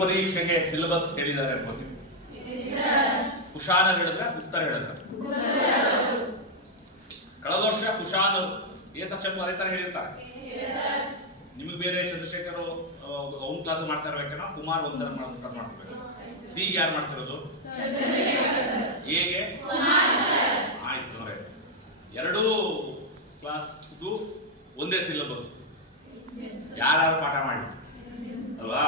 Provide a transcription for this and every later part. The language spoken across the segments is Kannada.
ಪರೀಕ್ಷೆಗೆ ಸಿಲೆಬಸ್ ಹೇಳಿದ್ದಾರೆ ಅನ್ಕೋತೀವಿ ಕುಶಾನರು ಹೇಳಿದ್ರ ಉತ್ತರ ಹೇಳಿದ್ರ? ಕಳೆದ ವರ್ಷ ಕುಶಾನರು ಎಸ್ ಅಕ್ಷರ ಅದೇ ತರ ಹೇಳಿರ್ತಾರೆ. ನಿಮಗೆ ಬೇರೆ ಚಂದ್ರಶೇಖರ್ ಅವ್ನ ಕ್ಲಾಸ್ ಮಾಡ್ತಾ ಇರ್ಬೇಕೇನೋ, ಕುಮಾರ್ ಒಂದರ ಮಾಡ್ಬೇಕು ಸಿ ಯಾರು ಮಾಡ್ತಿರೋದು? ಹೇಗೆ? ಆಯ್ತು ನೋಡ್ರೆ. ಎರಡೂ ಕ್ಲಾಸ್ದು ಒಂದೇ ಸಿಲೆಬಸ್ ಯಾರು ಪಾಠ ಮಾಡಿ? ಅಲ್ವಾ?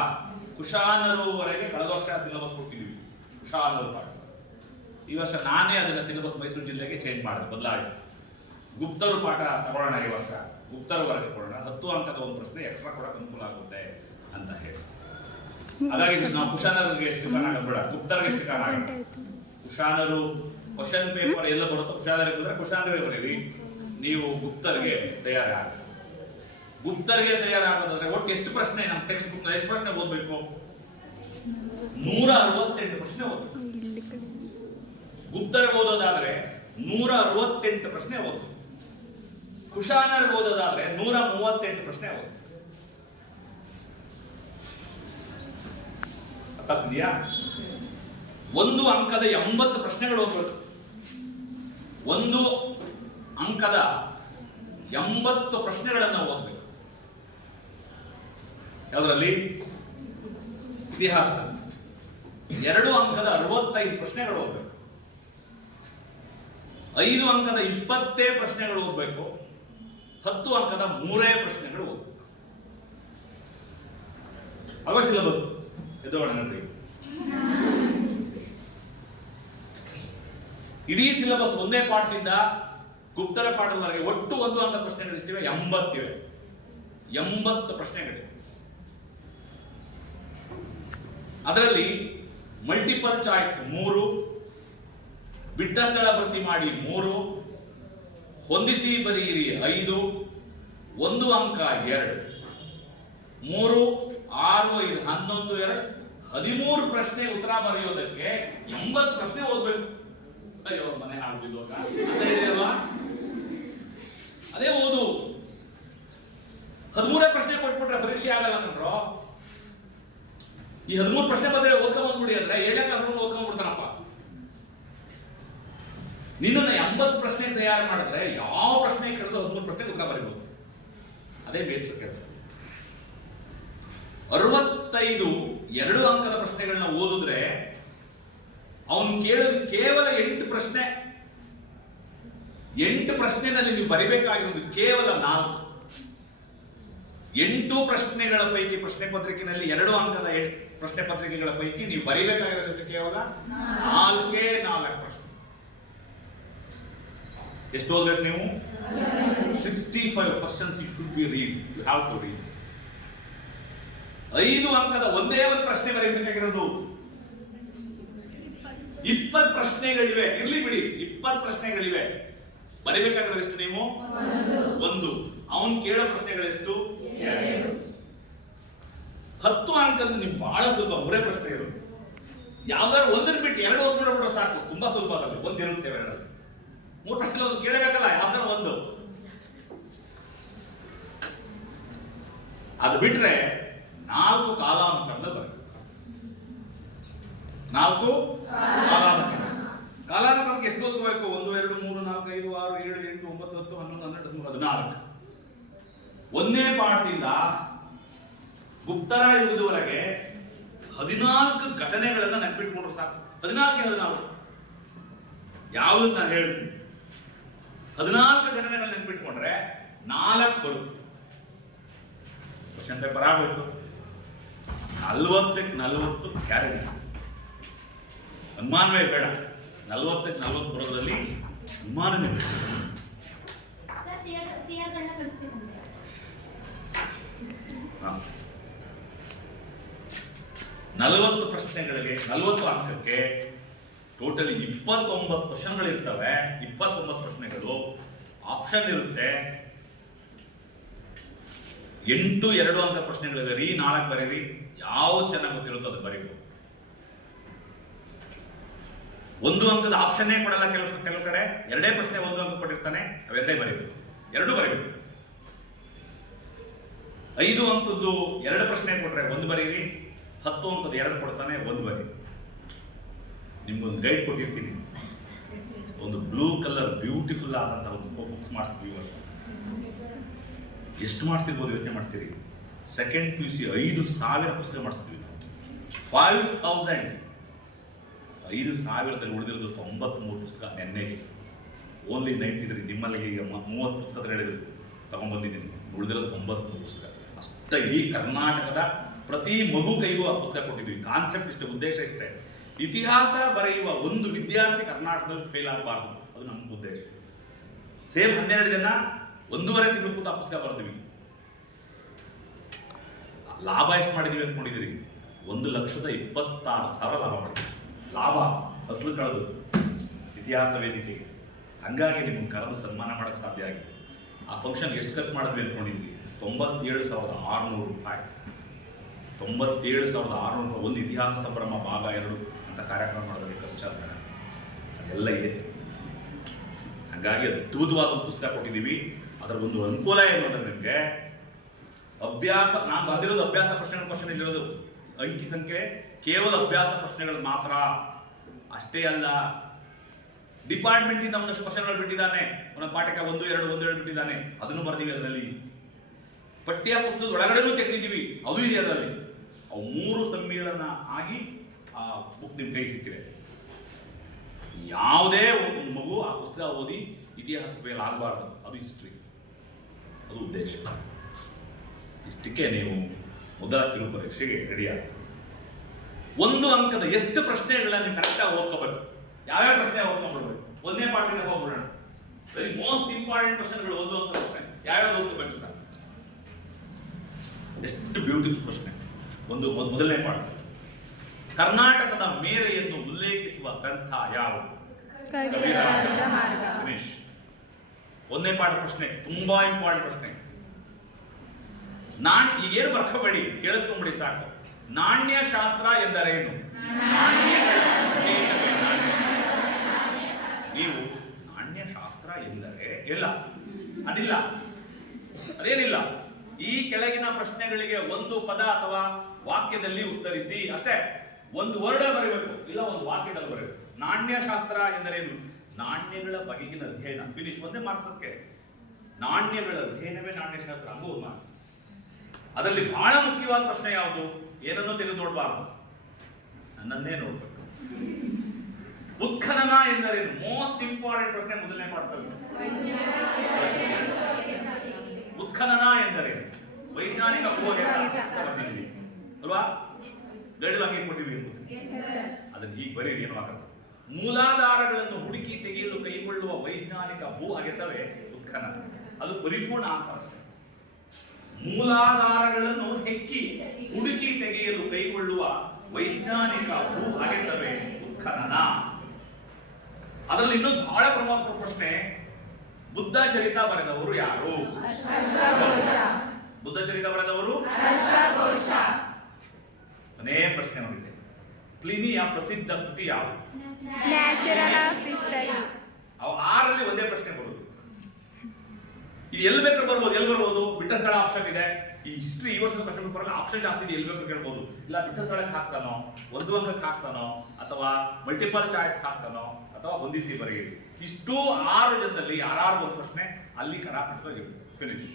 ಕುಶಾನರುವರೆಗೆ ಕಳೆದ ವರ್ಷ ಸಿಲೆಬಸ್ ಕೊಟ್ಟಿದ್ದೀವಿ. ಕುಶಾನರು ಪಾಠ. ಈ ವರ್ಷ ನಾನೇ ಅದನ್ನ ಸಿಲೆಬಸ್ ಮೈಸೂರು ಜಿಲ್ಲೆಗೆ ಚೇಂಜ್ ಮಾಡಿದೆ ಬದಲಾಯಿತು ಗುಪ್ತರು ಪಾಠ ತಗೊಳ್ಳೋಣ ಈ ವರ್ಷ. ಗುಪ್ತರವರೆಗೆ ಕೊಡೋಣ. ಹತ್ತು ಅಂಕದ ಒಂದು ಪ್ರಶ್ನೆ ಎಕ್ಸ್ಟ್ರಾ ಕೊಡಕ್ಕೆ ಅನುಕೂಲ ಆಗುತ್ತೆ ಅಂತ ಹೇಳಿ. ಹಾಗಾಗಿ ನಾವು ಕುಶಾನರಿಗೆ ಎಷ್ಟು ಕಾರಣ ಬೇಡ. ಗುಪ್ತರಿಗೆ ಎಷ್ಟು ಕಾರಣ ಕುಶಾನರು ಕ್ವಶನ್ ಪೇಪರ್ ಎಲ್ಲ ಬರುತ್ತೋ? ಕುಶಾನರಿಗೆ ಬಂದ್ರೆ ಕುಶಾನರಿಗೆ ಬರೀರಿ. ನೀವು ಗುಪ್ತರಿಗೆ ತಯಾರಾಗ ಗುಪ್ತರಿಗೆ ತಯಾರಾಗೋದಾದ್ರೆ ಒಟ್ಟು ಎಷ್ಟು ಪ್ರಶ್ನೆ ನಮ್ಮ ಟೆಕ್ಸ್ಟ್ ಬುಕ್ ಎಷ್ಟು ಪ್ರಶ್ನೆ ಓದ್ಬೇಕು? ನೂರ ಅರವತ್ತೆಂಟು ಪ್ರಶ್ನೆ ಓದ್ಬೇಕು. ಗುಪ್ತರಿಗೆ ಓದೋದಾದ್ರೆ ನೂರ ಅರವತ್ತೆಂಟು ಪ್ರಶ್ನೆ ಓದ್ಬೇಕು. ಕುಶಾನರಿಗೆ ಓದೋದಾದ್ರೆ ನೂರ ಮೂವತ್ತೆಂಟು ಪ್ರಶ್ನೆ ಓದ್ಬೇಕು. ಒಂದು ಅಂಕದ ಎಂಬತ್ತು ಪ್ರಶ್ನೆಗಳು ಓದ್ಬೇಕು. ಒಂದು ಅಂಕದ ಎಂಬತ್ತು ಪ್ರಶ್ನೆಗಳನ್ನು ಓದ್ಬೇಕು. ಯಾವುದರಲ್ಲಿ? ಇತಿಹಾಸದಲ್ಲಿ. ಎರಡು ಅಂಕದ ಅರವತ್ತೈದು ಪ್ರಶ್ನೆಗಳು ಹೋಗ್ಬೇಕು. ಐದು ಅಂಕದ ಇಪ್ಪತ್ತೇ ಪ್ರಶ್ನೆಗಳು ಓದ್ಬೇಕು ಹತ್ತು ಅಂಕದ ಮೂರೇ ಪ್ರಶ್ನೆಗಳು ಓದ್ಬೇಕು ಸಿಲೆಬಸ್. ಎದ್ದೋಣ ನೋಡ್ರಿ ಇಡೀ ಸಿಲೆಬಸ್ ಒಂದೇ ಪಾಠದಿಂದ ಗುಪ್ತರ ಪಾಠದವರೆಗೆ ಒಟ್ಟು ಒಂದು ಅಂತ ಪ್ರಶ್ನೆಗಳು ಎಷ್ಟಿವೆ ಎಂಬತ್ತಿವೆ ಎಂಬತ್ತು ಪ್ರಶ್ನೆಗಳಿವೆ. ಅದರಲ್ಲಿ ಮಲ್ಟಿಪಲ್ ಚಾಯ್ಸ್ ಮೂರು. ಬಿಟ್ಟ ಸ್ಥಳ ಭರ್ತಿ ಮಾಡಿ ಮೂರು. ಹೊಂದಿಸಿ ಬರೆಯಿರಿ ಐದು. ಒಂದು ಅಂಕ ಎರಡು. ಮೂರು, ಆರು, ಐದು, ಹನ್ನೊಂದು, ಎರಡು. ಹದಿಮೂರು ಪ್ರಶ್ನೆ ಉತ್ತರ ಬರೆಯೋದಕ್ಕೆ ಎಂಬತ್ತು ಪ್ರಶ್ನೆ ಓದ್ಬೇಕು. ಅಯ್ಯೋ ಮನೆ ಹಾಡ್ಬಿದ್ದು ಅದೇ ಓದು. ಹದಿಮೂರೇ ಪ್ರಶ್ನೆ ಕೊಟ್ಬಿಟ್ರೆ ಪರೀಕ್ಷೆ ಆಗಲ್ಲ ಕಣ್ರೋ? ಈ ಹದಿಮೂರು ಪ್ರಶ್ನೆ ಪತ್ರ ಓದ್ಕೊಂಡ್ ಬಂದ್ಬಿಡಿ ಅಂದ್ರೆ ಏಳನೇ ಕ್ಲಾಸ್ ಓದ್ಕೊಂಡ್ಬಿಡ್ತಾನಪ್ಪ ನಿನ್ನ ಎಂಬತ್ತು ಪ್ರಶ್ನೆ ತಯಾರು ಮಾಡಿದ್ರೆ ಯಾವ ಪ್ರಶ್ನೆ ಕೇಳಿದ್ರು ಹದಿಮೂರು ಪ್ರಶ್ನೆ ಉತ್ತರ ಬರೀಬಹುದು ಅದೇ ಬೇಸ್ಟ್ ಕೆಲಸ ಅರವತ್ತೈದು ಎರಡು ಅಂಕದ ಪ್ರಶ್ನೆಗಳನ್ನ ಓದಿದ್ರೆ ಅವನು ಕೇಳೋದು ಕೇವಲ ಎಂಟು ಪ್ರಶ್ನೆ. ಎಂಟು ಪ್ರಶ್ನೆನಲ್ಲಿ ನೀವು ಬರಿಬೇಕಾಗಿರೋದು ಕೇವಲ ನಾಲ್ಕು. ಎಂಟು ಪ್ರಶ್ನೆಗಳ ಪೈಕಿ ಪ್ರಶ್ನೆ ಪತ್ರಿಕೆಯಲ್ಲಿ ಎರಡು ಅಂಕದ ಪ್ರಶ್ನೆ ಪತ್ರಿಕೆಗಳ ಪೈಕಿ ನೀವು ಬರೀಬೇಕಾಗಿರೋದಷ್ಟು ಕೇವಲ ನಾಲ್ಕೇ ನಾಲ್ಕು ಪ್ರಶ್ನೆ. ಎಷ್ಟು ಓದ್ಬೇಕು ನೀವು? Sixty five questions you should be read you have to read ಐದು ಅಂಕದ ಒಂದೇ ಒಂದು ಪ್ರಶ್ನೆ ಬರೀಬೇಕಾಗಿರೋದು. ಇಪ್ಪತ್ತು ಪ್ರಶ್ನೆಗಳಿವೆ. ಇರ್ಲಿ ಬಿಡಿ, ಇಪ್ಪತ್ತು ಪ್ರಶ್ನೆಗಳಿವೆ. ಬರೀಬೇಕಾಗಿರೋದು ಎಷ್ಟು ನೀವು? ಒಂದು. ಅವನ್ ಕೇಳೋ ಪ್ರಶ್ನೆಗಳೆಷ್ಟು ಹತ್ತು ಅಂಕದ್ದು ನಿಮ್ಗೆ ಬಹಳ ಸುಲಭ ಮೂರೇ ಪ್ರಶ್ನೆ ಇರೋದು. ಯಾವ್ದಾದ್ರು ಒಂದನ್ನು ಬಿಟ್ಟು ಎರಡು ಓದ್ಬಿಟ್ರೆ ಸಾಕು, ತುಂಬಾ ಸುಲಭ ಆಗಲ್ಲ ಒಂದು ಇರುತ್ತೆ ಎರಡರಲ್ಲಿ ಮೂರು ಪ್ರಶ್ನೆ ಒಂದು ಕೇಳಬೇಕಲ್ಲ ಯಾವ್ದಾರು ಒಂದು. ಅದು ಬಿಟ್ರೆ ನಾಲ್ಕು ಕಾಲಾನುಕ್ರಮದ ಬರಬೇಕು ನಾಲ್ಕು ಕಾಲಾನುಕ್ರಮ. ಕಾಲಾನುಕ್ರಮಕ್ಕೆ ಎಷ್ಟು ಓದ್ಕೋಬೇಕು? ಒಂದು, ಎರಡು, ಮೂರು, ನಾಲ್ಕು, ಐದು, ಆರು, ಏಳು, ಎಂಟು, ಒಂಬತ್ತು, ಹತ್ತು, ಹನ್ನೊಂದು, ಹನ್ನೆರಡು ಹದಿನಾಲ್ಕು. ಒಂದನೇ ಪಾಠದಿಂದ ಗುಪ್ತರ ಯುಗದವರೆಗೆ ಹದಿನಾಲ್ಕು ಘಟನೆಗಳನ್ನ ನೆನಪಿಟ್ಕೊಂಡ್ರು ಸಾಕು. ಹದಿನಾಲ್ಕು ಹದಿನಾಲ್ಕು ಯಾವ್ದು ನಾನು ಹೇಳ್ತೀನಿ. ಹದಿನಾಲ್ಕು ಘಟನೆಗಳನ್ನ ನೆನಪಿಟ್ಕೊಂಡ್ರೆ ನಾಲ್ಕು ಬರುತ್ತೆ. ಕ್ವಶನ್ ಪೇಪರ್ ಆಗೋಯ್ತು. ನಲ್ವತ್ತಕ್ಕೆ ನಲ್ವತ್ತು ಗ್ಯಾರಂಟಿ. ಅನುಮಾನವೇ ಬೇಡ. ನಲ್ವತ್ತಕ್ಕೆ ನಲ್ವತ್ತು ಬರೋದ್ರಲ್ಲಿ ಅನುಮಾನವೇ ಬೇಡ. ಹಾ. ನಲವತ್ತು ಪ್ರಶ್ನೆಗಳಿಗೆ, ನಲವತ್ತು ಅಂಕಕ್ಕೆ ಟೋಟಲಿ ಇಪ್ಪತ್ತೊಂಬತ್ತು ಕ್ವಶನ್ಗಳಿರ್ತವೆ ಇಪ್ಪತ್ತೊಂಬತ್ತು ಪ್ರಶ್ನೆಗಳು ಆಪ್ಷನ್ ಇರುತ್ತೆ. ಎಂಟು ಎರಡು ಅಂಕ ಪ್ರಶ್ನೆಗಳಿವೆ ರೀ, ನಾಲ್ಕು ಬರೀರಿ. ಯಾವ ಚೆನ್ನಾಗಿ ಗೊತ್ತಿರುತ್ತೋ ಅದು ಬರೀಬೇಕು ಒಂದು ಅಂಕದ ಆಪ್ಷನ್ನೇ ಕೊಡಲ್ಲ ಕೆಲವು ಕೆಲವು ಕಡೆ. ಎರಡೇ ಪ್ರಶ್ನೆ ಒಂದು ಅಂಕ ಕೊಟ್ಟಿರ್ತಾನೆ ಅವೆರಡೇ ಬರೀಬೇಕು. ಎರಡೂ ಬರೀಬೇಕು. ಐದು ಅಂಕದ್ದು ಎರಡು ಪ್ರಶ್ನೆ ಕೊಟ್ರೆ ಒಂದು ಬರೀರಿ. ಹತ್ತು ಅಂಕದ ಎರಡು ಕೊಡ್ತಾನೆ, ಒಂದು ಬರಿ ನಿಮ್ಗೊಂದು ಗೈಡ್ ಕೊಟ್ಟಿರ್ತೀನಿ. ಒಂದು ಬ್ಲೂ ಕಲರ್ ಬ್ಯೂಟಿಫುಲ್ ಆದಂಥ ಒಂದು ಬುಕ್ಸ್ ಮಾಡಿಸ್ತೀವಿ ವರ್ಷ ಎಷ್ಟು ಮಾಡಿಸ್ತಿರ್ಬೋದು ಯೋಚನೆ ಮಾಡ್ತೀರಿ? ಸೆಕೆಂಡ್ ಪಿ ಯು ಸಿ ಐದು ಸಾವಿರ ಪುಸ್ತಕ ಮಾಡಿಸ್ತೀವಿ. ಫೈವ್ ಥೌಸಂಡ್ ಐದು ಸಾವಿರದಲ್ಲಿ ಉಳಿದಿರೋದು ತೊಂಬತ್ಮೂರು ಪುಸ್ತಕ ನೆನ್ನೆ. ಓನ್ಲಿ ನೈಂಟಿ ತ್ರೀ ನಿಮ್ಮಲ್ಲಿ ಈಗ ಮೂವತ್ತು ಪುಸ್ತಕ ಹೇಳಿದ್ರು. ತಗೊಂಡ್ಬಂದಿದ್ದೀನಿ ಉಳಿದಿರೋದು ತೊಂಬತ್ಮೂರು ಪುಸ್ತಕ. ಅಷ್ಟ ಇಡೀ ಕರ್ನಾಟಕದ ಪ್ರತಿ ಮಗು ಕೈಗೂ ಆ ಪುಸ್ತಕ ಕೊಟ್ಟಿದ್ದೀವಿ. ಕಾನ್ಸೆಪ್ಟ್ ಇಷ್ಟೇ, ಉದ್ದೇಶ ಇಷ್ಟೇ. ಇತಿಹಾಸ ಬರೆಯುವ ಒಂದು ವಿದ್ಯಾರ್ಥಿ ಕರ್ನಾಟಕದಲ್ಲಿ ಫೇಲ್ ಆಗಬಾರ್ದು. ಅದು ನಮ್ಮ ಉದ್ದೇಶ. ಸೇಮ್ ಹನ್ನೆರಡು ಜನ ಒಂದೂವರೆ ತಿಂಗಳು ಕೂತ ಆ ಪುಸ್ತಕ ಬರ್ತೀವಿ ಲಾಭ ಎಷ್ಟು ಮಾಡಿದೀವಿ ಅಂದ್ಕೊಂಡಿದ್ದೀರಿ ಒಂದು ಲಕ್ಷದ ಇಪ್ಪತ್ತಾರು ಸಾವಿರ ಲಾಭ ಮಾಡಿದ್ವಿ ಲಾಭ, ಅಸಲು ಕಳೆದು. ಇತಿಹಾಸ ವೇದಿಕೆಗೆ ಹಂಗಾಗಿ ನಿಮ್ಗೆ ಕರೆದು ಸನ್ಮಾನ ಮಾಡಕ್ಕೆ ಸಾಧ್ಯ ಆಗಿದೆ. ಆ ಫಂಕ್ಷನ್ ಎಷ್ಟು ಖರ್ಚು ಮಾಡಿದ್ವಿ ಅಂದ್ಕೊಂಡಿದ್ವಿ ತೊಂಬತ್ತೇಳು ಸಾವಿರದ ಆರುನೂರು ರೂಪಾಯಿ. ತೊಂಬತ್ತೇಳು ಸಾವಿರದ ಆರುನೂರ ಒಂದು ಇತಿಹಾಸ ಸಂಭ್ರಮ ಭಾಗ ಎರಡು ಅಂತ ಕಾರ್ಯಕ್ರಮ ಮಾಡೋದಕ್ಕೆ ಖರ್ಚಾದ ಅದೆಲ್ಲ ಇದೆ. ಹಾಗಾಗಿ ಅದ್ಭುತವಾದ ಒಂದು ಪುಸ್ತಕ ಕೊಟ್ಟಿದ್ದೀವಿ. ಅದರ ಒಂದು ಅನುಕೂಲ ಏನು ಅಂದ್ರೆ ನಿಮಗೆ ಅಭ್ಯಾಸ, ನಾನು ಬರೆದಿರೋದು ಅಭ್ಯಾಸ ಪ್ರಶ್ನೆಗಳ ಪ್ರಶ್ನೆ ಇಲ್ಲಿರೋದು. ಅಂಕಿ ಸಂಖ್ಯೆ, ಕೇವಲ ಅಭ್ಯಾಸ ಪ್ರಶ್ನೆಗಳು ಮಾತ್ರ. ಅಷ್ಟೇ ಅಲ್ಲ ಡಿಪಾರ್ಟ್ಮೆಂಟ್ ಇಂದ ಒಂದಷ್ಟು ಕ್ವಶನ್ಗಳು ಬಿಟ್ಟಿದ್ದಾನೆ. ಒಂದೊಂದು ಪಾಠಕ್ಕೆ ಒಂದು, ಎರಡು ಒಂದು ಎರಡು ಬಿಟ್ಟಿದ್ದಾನೆ ಅದನ್ನು ಬರ್ತೀವಿ ಅದರಲ್ಲಿ. ಪಠ್ಯ ಪುಸ್ತಕದ ಒಳಗಡೆನೂ ತೆಗೆದಿದ್ದೀವಿ. ಅದು ಇದೆ ಅದರಲ್ಲಿ. ಮೂರು ಸಮ್ಮಿಳನ ಆಗಿ ಆ ಬುಕ್ ನಿಮ್ಮ ಕೈ ಸಿಕ್ಕಿದೆ. ಯಾವುದೇ ಮಗು ಆ ಪುಸ್ತಕ ಓದಿ ಇತಿಹಾಸ ಫೇಲ್ ಆಗಬಾರ್ದು. ಅದು ಹಿಸ್ಟ್ರಿ ಅದು ಉದ್ದೇಶ. ಇಷ್ಟಕ್ಕೆ ನೀವು ಮೊದಲ ಕಿರು ಪರೀಕ್ಷೆಗೆ ರೆಡಿಯಾಗ ಒಂದು ಅಂಕದ ಎಷ್ಟು ಪ್ರಶ್ನೆಗಳನ್ನ ಕರೆಕ್ಟಾಗಿ ಓದ್ಕೋಬೇಕು? ಯಾವ್ಯಾವ ಪ್ರಶ್ನೆ ಓದ್ಕೊಂಡ್ಬಿಡ್ಬೇಕು? ಒಂದೇ ಪಾಠದಿಂದ ಹೋಗ್ಬಿಡೋಣ. ವೆರಿ ಮೋಸ್ಟ್ ಇಂಪಾರ್ಟೆಂಟ್ ಪ್ರಶ್ನೆಗಳು ಒಂದು ಅಂಕ ಪ್ರಶ್ನೆ. ಯಾವ್ಯಾವ ಓದ್ಕೋಬೇಕು ಸರ್? ಎಷ್ಟು ಬ್ಯೂಟಿಫುಲ್ ಪ್ರಶ್ನೆ. ಒಂದು ಮೊದ್- ಮೊದಲನೇ ಪಾಠ. ಕರ್ನಾಟಕದ ಮೇರೆಯನ್ನು ಉಲ್ಲೇಖಿಸುವ ಗ್ರಂಥ ಯಾವುದು? ರಮೇಶ್. ಒಂದನೇ ಪಾಠ ಪ್ರಶ್ನೆ ತುಂಬಾ ಇಂಪಾರ್ಟೆಂಟ್ ಪ್ರಶ್ನೆ. ನಾನ್ ಈಗೇನು ಬರ್ಕೋಬೇಡಿ ಕೇಳಿಸ್ಕೊಂಬಿಡಿ ಸಾಕು. ನಾಣ್ಯ ಶಾಸ್ತ್ರ ಎಂದರೇನು? ನೀವು ನಾಣ್ಯ ಶಾಸ್ತ್ರ ಎಂದರೆ ಇಲ್ಲ. ಅದಿಲ್ಲ. ಅದೇನಿಲ್ಲ. ಈ ಕೆಳಗಿನ ಪ್ರಶ್ನೆಗಳಿಗೆ ಒಂದು ಪದ ಅಥವಾ ವಾಕ್ಯದಲ್ಲಿ ಉತ್ತರಿಸಿ, ಅಷ್ಟೇ, ಒಂದು ವರ್ಡ ಬರಬೇಕು, ಇಲ್ಲ ಒಂದು ವಾಕ್ಯದಲ್ಲಿ ಬರೀಬೇಕು. ನಾಣ್ಯಶಾಸ್ತ್ರ ಎಂದರೇನು? ನಾಣ್ಯಗಳ ಬಗೆಗಿನ ಅಧ್ಯಯನ. ಫಿನಿಶ್, ಒಂದೇ ಮಾರ್ಕ್ಸಕ್ಕೆ ನಾಣ್ಯಗಳ ಅಧ್ಯಯನವೇ ನಾಣ್ಯಶಾಸ್ತ್ರ ಅಂಬು ಮಾರ್ಕ್ಸ್ ಅದರಲ್ಲಿ ಬಹಳ ಮುಖ್ಯವಾದ ಪ್ರಶ್ನೆ ಯಾವುದು? ಏನನ್ನು ತೆಗೆದು ನೋಡಬಾರ್ದು. ನನ್ನನ್ನೇ ನೋಡ್ಬೇಕು. ಉತ್ಖನನ ಎಂದರೇನು? ಮೋಸ್ಟ್ ಇಂಪಾರ್ಟೆಂಟ್ ಪ್ರಶ್ನೆ ಮೊದಲನೇ ಮಾಡ್ತವೆ ಉತ್ಖನನ ಎಂದರೆ ವೈಜ್ಞಾನಿಕ. ಅಲ್ವಾ? ಹಾಗೆ ಕೊಟ್ಟಿವಿ ಅದನ್ನ ಹೀಗೆ ಬರೀರಿ ಏನು ಆಗಲ್ಲ ಮೂಲಾಧಾರಗಳನ್ನು ಹುಡುಕಿ ತೆಗೆಯಲು ಕೈಗೊಳ್ಳುವ ವೈಜ್ಞಾನಿಕ ಭೂ ಅಗೆತವೇ ಉತ್ಖನ ಅದು ಪರಿಪೂರ್ಣ ಅಷ್ಟೇ. ಮೂಲಾಧಾರಗಳನ್ನು ಹೆಕ್ಕಿ ಹುಡುಕಿ ತೆಗೆಯಲು ಕೈಗೊಳ್ಳುವ ವೈಜ್ಞಾನಿಕ ಭೂ ಅಗೆತವೇ ಉತ್ಖನನ. ಅದರಲ್ಲಿ ಇನ್ನೊಂದು ಬಹಳ ಪ್ರಮುಖ ಪ್ರಶ್ನೆ ಬುದ್ಧ ಚರಿತ ಬರೆದವರು ಯಾರು? ಬುದ್ಧ ಚರಿತ ಬರೆದವರು? ಕೊನೇ ಪ್ರಶ್ನೆ ನೋಡಿದೆ. ಪ್ಲಿನಿಯ ಪ್ರಸಿದ್ಧ ಕೃತಿ ಯಾವುದು? Natural of history. ಅವು ಆರಲ್ಲಿ ಒಂದೇ ಪ್ರಶ್ನೆ ಬರೋದು ಇದು ಎಲ್ಲಿ ಬೇಕಾದ್ರೂ ಬರ್ಬೋದು ಎಲ್ಲಿ ಬರ್ಬೋದು? ಬಿಟ್ಟ ಸ್ಥಳ ಆಪ್ಷನ್ ಇದೆ. ಈ ಹಿಸ್ಟ್ರಿ ಈ ವರ್ಷದ ಕ್ವಶನ್ ಪೇಪರ್ ಆಪ್ಷನ್ ಜಾಸ್ತಿ ಇದೆ ಎಲ್ಲಿ ಬೇಕಾದ್ರೂ ಕೇಳ್ಬೋದು. ಇಲ್ಲ ಬಿಟ್ಟ ಸ್ಥಳಕ್ಕೆ ಹಾಕ್ತಾನೋ ಒಂದು ಅಂಕಕ್ಕೆ ಹಾಕ್ತಾನೋ ಅಥವಾ ಮಲ್ಟಿಪಲ್ ಚಾಯ್ಸ್ ಹಾಕ್ತಾನೋ ಅಥವಾ ಹೊಂದಿಸಿ ಬರೆಯಿರಿ. ಇಷ್ಟು ಆರು ಜನದಲ್ಲಿ ಯಾರು ಒಂದು ಪ್ರಶ್ನೆ ಅಲ್ಲಿ ಕಡಾಪಿಟ್ಟು ಫಿನಿಶ್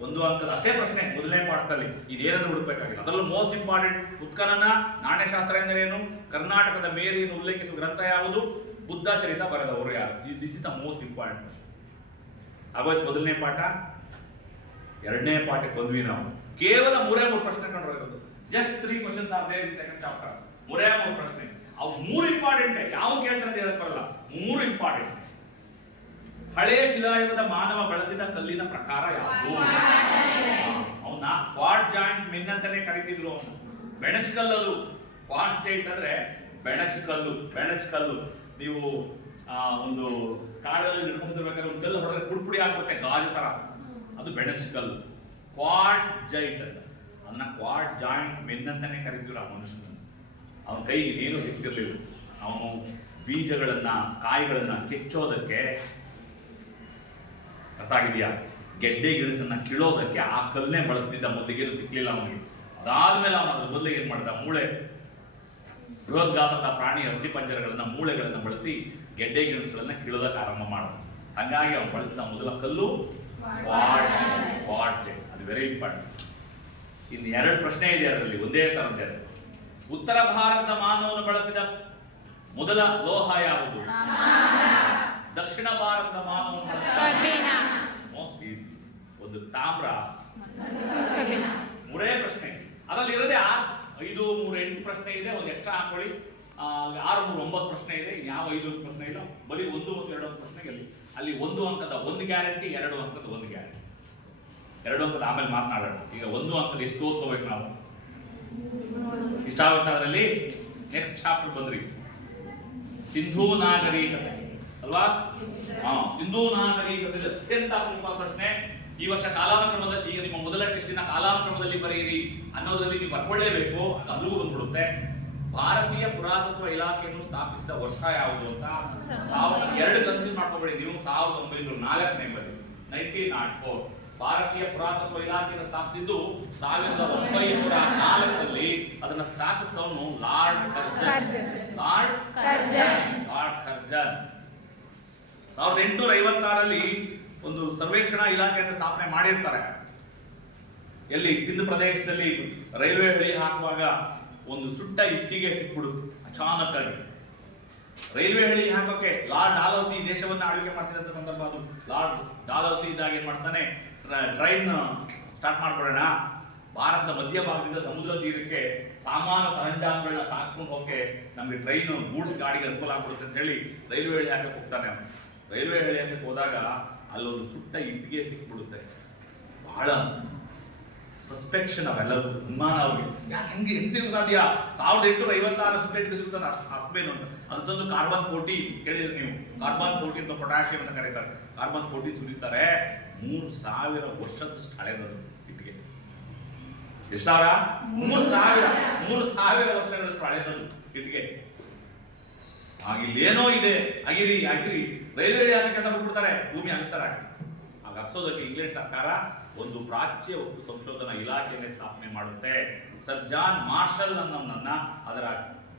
ಒಂದು ಅಂಕದ ಅಷ್ಟೇ ಪ್ರಶ್ನೆ ಮೊದಲನೇ ಪಾಠದಲ್ಲಿ ಇದೇನನ್ನು ಹುಡುಕಬೇಕಾಗಿಲ್ಲ. ಅದರಲ್ಲೂ ಮೋಸ್ಟ್ ಇಂಪಾರ್ಟೆಂಟ್ ಉತ್ಖನನ ನಾಣ್ಯಶಾಸ್ತ್ರ ಎಂದರೇನು? ಕರ್ನಾಟಕದ ಮೇರಿಯನ್ನು ಉಲ್ಲೇಖಿಸುವ ಗ್ರಂಥ ಯಾವುದು? ಬುದ್ಧ ಚರಿತ ಬರೆದವರು ಯಾರು? This is the most important question ಆಗೋಯ್ತು ಮೊದಲನೇ ಪಾಠ. ಎರಡನೇ ಪಾಠಕ್ಕೆ ಬಂದ್ವಿ ನಾವು. ಕೇವಲ ಮೂರೇ ಮೂರು ಪ್ರಶ್ನೆ ಹೋಗಿರೋದು just three questions are there second chapter ಮೂರೇ ಮೂರು ಪ್ರಶ್ನೆ. ಅವು ಮೂರು ಇಂಪಾರ್ಟೆಂಟ್ ಯಾವ ಕೇಳ್ತಾರೆ ಹೇಳಕ್ ಬರಲ್ಲ. ಮೂರು ಇಂಪಾರ್ಟೆಂಟ್ ಹಳೆಯ ಶಿಲಾಯುಗದ ಮಾನವ ಬಳಸಿದ ಕಲ್ಲಿನ ಪ್ರಕಾರ ಯಾವುದು? ಅವನ್ನ ಕ್ವಾಡ್ ಜಾಯಿಂಟ್ ಮಿನ್ ಅಂತಾನೆ ಕರಿತಿದ್ರು ಅವನು. ಬೆಣಚ್ ಕಲ್ಲಲು ಕ್ವಾಡ್ ಜಾಯಿಂಟ್ ಅಂದ್ರೆ ಬೆಣಚ್ ಕಲ್ಲು ಬೆಣಚ್ ಕಲ್ಲು. ನೀವು ಒಂದು ಕಾಡಲ್ಲಿ ನಡ್ಕೊಂಡಿರ್ಬೇಕಾದ್ರೆ ಒಂದು ಕಲ್ಲು ಹೊಡೆದ್ರೆ ಪುಡಿ ಪುಡಿ ಆಗ್ಬಿಡುತ್ತೆ, ಗಾಜು ತರ. ಅದು ಬೆಣಚ್ ಕಲ್ಲು. ಕ್ವಾಡ್ ಜೈಂಟ್ ಅಂತ. ಅದನ್ನ ಕ್ವಾಡ್ ಜಾಯಿಂಟ್ ಮಿನ್ ಅಂತಾನೆ ಕರಿತಿದ್ರು ಆ ಮನುಷ್ಯನ. ಅವನ ಕೈಗೆ ಏನು ಸಿಕ್ತಿರ್ಲಿಲ್ಲ ಅವನು ಬೀಜಗಳನ್ನ, ಕಾಯಿಗಳನ್ನ ಕೆಚ್ಚೋದಕ್ಕೆ ಅರ್ಥ ಆಗಿದೆಯಾ? ಗೆಡ್ಡೆ ಗಿಡಸನ್ನ ಕೀಳೋದಕ್ಕೆ ಆ ಕಲ್ಲನ್ನೇ ಬಳಸ್ತಿದ್ದ ಮೊದಲಿಗೆ ಸಿಕ್ಕಲಿಲ್ಲ ಅವನಿಗೆ ಅದಾದ್ಮೇಲೆ ಅವನ ಅದ್ರ ಮೊದಲಿಗೆ ಏನ್ ಮಾಡಿದ? ಮೂಳೆ. ಬೃಹತ್ ಗಾತ್ರದ ಪ್ರಾಣಿ ಅಸ್ಥಿಪಂಜರಗಳನ್ನ ಮೂಳೆಗಳನ್ನು ಬಳಸಿ ಗೆಡ್ಡೆ ಗಿಣಸುಗಳನ್ನ ಕೀಳೋದಕ್ಕೆ ಆರಂಭ ಮಾಡ. ಹಂಗಾಗಿ ಅವನು ಬಳಸಿದ ಮೊದಲ ಕಲ್ಲು ಅದು ವೆರಿ ಇಂಪಾರ್ಟೆಂಟ್ ಇನ್ನು ಎರಡು ಪ್ರಶ್ನೆ ಇದೆ ಅದರಲ್ಲಿ ಒಂದೇ ತರದ್ದೇ. ಉತ್ತರ ಭಾರತದ ಮಾನವನು ಬಳಸಿದ ಮೊದಲ ಲೋಹ ಯಾವುದು? ದಕ್ಷಿಣ ಭಾರತದ ಮಾನವನು ಬಳಸಿದ ಒಂದು ತಾಮ್ರ. ಮೂರೇ ಪ್ರಶ್ನೆ. ಅದರಲ್ಲಿ ಇರೋದೇ ಆರು. ಐದು ಮೂರು ಎಂಟು ಪ್ರಶ್ನೆ ಇದೆ. ಒಂದು ಎಕ್ಸ್ಟ್ರಾ ಹಾಕೊಳ್ಳಿ ಆರು ಮೂರು ಒಂಬತ್ತು ಪ್ರಶ್ನೆ ಇದೆ. ಯಾವ ಐದು ಪ್ರಶ್ನೆ ಇಲ್ಲ. ಬರೀ ಒಂದು ಮತ್ತು ಎರಡು ಒಂದು ಪ್ರಶ್ನೆಗೆ ಅಲ್ಲಿ ಅಲ್ಲಿ ಒಂದು ಅಂಕದ ಒಂದು ಗ್ಯಾರಂಟಿ ಎರಡು ಅಂಕದ ಒಂದು ಗ್ಯಾರಂಟಿ ಎರಡು ಅಂಕದ ಆಮೇಲೆ ಮಾತನಾಡೋಣ. ಈಗ ಒಂದು ಅಂಕದ ಎಷ್ಟು ಓದ್ಕೋಬೇಕು ನಾವು. ಇಷ್ಟ ಆಗುತ್ತೆ ಅದರಲ್ಲಿ? ನೆಕ್ಸ್ಟ್ ಚಾಪ್ಟರ್ ಬಂದ್ರಿ. ಸಿಂಧೂ ನಾಗರಿಕತೆ. ಅಲ್ವಾ? ಹಾ ಸಿಂಧೂ ನಾಗರಿಕತೆ ಅತ್ಯಂತ ಪ್ರಶ್ನೆ. ಈ ವರ್ಷ ಕಾಲಾನುಕ್ರಮದಲ್ಲಿ ಈಗ ನಿಮ್ಮ ಮೊದಲ ಟೆಸ್ಟಿನ ಕಾಲಾನುಕ್ರಮದಲ್ಲಿ ಬರೆಯಿರಿ ಅನ್ನೋದರಲ್ಲಿ ನೀವು ಬರ್ಕೊಳ್ಳೇಬೇಕು ಅಲ್ಲಿಗೂ ಬಂದ್ಬಿಡುತ್ತೆ. ಭಾರತೀಯ ಪುರಾತತ್ವ ಇಲಾಖೆಯನ್ನು ಸ್ಥಾಪಿಸಿದ ವರ್ಷ ಯಾವುದು ಅಂತ? ಸಾವಿರದ ಎರಡು ಕನ್ಫ್ಯೂಸ್ ಮಾಡ್ಕೋಬೇಡಿ ನೀವು ಸಾವಿರದ ಒಂಬೈನೂರ ನಾಲ್ಕನೇ ಬರೀ ನೈನ್ಟೀನ್ ನಾಟ್ ಫೋರ್ ಭಾರತೀಯ ಪುರಾತತ್ವ ಇಲಾಖೆಯನ್ನು ಸ್ಥಾಪಿಸಿದ್ದು ಸಾವಿರದ ಒಂಬೈನೂರ ನಾಲ್ಕರಲ್ಲಿ ಅದನ್ನ ಸ್ಥಾಪಿಸಿದವನು Lord Curzon. Lord Curzon. Lord Curzon. ಸಾವಿರದ ಎಂಟುನೂರ ಐವತ್ತಾರಲ್ಲಿ ಒಂದು ಸರ್ವೇಕ್ಷಣಾ ಇಲಾಖೆಯನ್ನು ಸ್ಥಾಪನೆ ಮಾಡಿರ್ತಾರೆ. ಎಲ್ಲಿ ಸಿಂಧ್ ಪ್ರದೇಶದಲ್ಲಿ ರೈಲ್ವೆ ಹಳಿ ಹಾಕುವಾಗ ಒಂದು ಸುಟ್ಟ ಇಟ್ಟಿಗೆ ಸಿಕ್ಬಿಡುತ್ತೆ, ಅಚಾನಕ್ ಆಗಿ. ರೈಲ್ವೆ ಹಳಿ ಹಾಕೋಕೆ ಲಾರ್ಡ್ ಡಾಲೌಸಿ ದೇಶವನ್ನ ಆಳ್ವಿಕೆ ಮಾಡ್ತಿದ್ದಂತ ಸಂದರ್ಭ ಅದು. ಲಾರ್ಡ್ ಡಾಲೌಸಿ ಇದ್ದಾಗ ಏನ್ ಮಾಡ್ತಾನೆ? ಟ್ರೈನ್ ಸ್ಟಾರ್ಟ್ ಮಾಡ್ಬಿಡೋಣ ಭಾರತದ ಮಧ್ಯ ಭಾಗದಿಂದ ಸಮುದ್ರ ತೀರಕ್ಕೆ ಸಾಮಾನ್ಯ ಸರಂಜಾಮಗಳನ್ನ ಸಾಕ್ಕೊಂಡು ಹೋಗಕ್ಕೆ ನಮಗೆ ಟ್ರೈನ್ ಗೂಡ್ಸ್ ಗಾಡಿಗೆ ಅನುಕೂಲ ಆಗ್ಬಿಡುತ್ತೆ ಅಂತ ಹೇಳಿ ರೈಲ್ವೆ ಹಳಿ ಹಾಕಕ್ಕೆ ಹೋಗ್ತಾನೆ ರೈಲ್ವೆ ಹಳಿ ಹಾಕಕ್ಕೆ ಹೋದಾಗ ಅಲ್ಲೊಂದು ಸುಟ್ಟ ಇಟ್ಟಿಗೆ ಸಿಕ್ಬಿಡುತ್ತೆ. ಬಹಳ ಸಸ್ಪೆಕ್ಷನ್ ಅವೆಲ್ಲರೂ ಅನುಮಾನ ಅವ್ರಿಗೆ. ಯಾಕೆ ಹೆಂಗೆ ಹೆಂಗೆ ಸಿಗು ಸಾಧ್ಯ? ಸಾವಿರದ ಎಂಟುನೂರ ಐವತ್ತಾರು ಸುಟ್ಟ ಇಟ್ಟಿಗೆ ಸಿಗುತ್ತಾನೆ ಅಷ್ಟು ಹಾಕ್ಬೇನು ಅಂತ. ಅದೊಂದು ಕಾರ್ಬನ್ ಫೋರ್ಟಿ ಕೇಳಿದ್ರೆ ನೀವು. ಕಾರ್ಬನ್ ಫೋರ್ಟಿ ಅಂತ ಪೊಟ್ಯಾಷಿಯಂ ಅಂತ ಕರೀತಾರೆ. ಕಾರ್ಬನ್ ಫೋರ್ಟಿ ಸುರಿತಾರೆ. ಮೂರು ಸಾವಿರ ವರ್ಷದಷ್ಟು ಹಳೆದದು ಇಟ್ಟಿಗೆ. ಎಷ್ಟು ಸಾವಿರ? ಮೂರು ಸಾವಿರ. ಮೂರು ಸಾವಿರ ವರ್ಷಗಳಷ್ಟು ಹಳೆದದು ಇಟ್ಟಿಗೆ. ಆಗಿಲ್ಲೇನೋ ಇದೆ. ಆಗಿರಿ ಅಗಿರಿ. ರೈಲ್ವೆ ಯಾರು ಕೆಲಸ ಬಿಟ್ಬಿಡ್ತಾರೆ ಭೂಮಿ ಹಂಚ್ತಾರೆ ಆಗ ಹಗ್ಸೋದಕ್ಕೆ ಇಂಗ್ಲೆಂಡ್ ಸರ್ಕಾರ ಒಂದು ಪ್ರಾಚ್ಯ ವಸ್ತು ಸಂಶೋಧನಾ ಇಲಾಖೆಯನ್ನೇ ಸ್ಥಾಪನೆ ಮಾಡುತ್ತೆ. ಸರ್ ಜಾನ್ ಮಾರ್ಷಲ್ ಅನ್ನೋನನ್ನ ಅದರ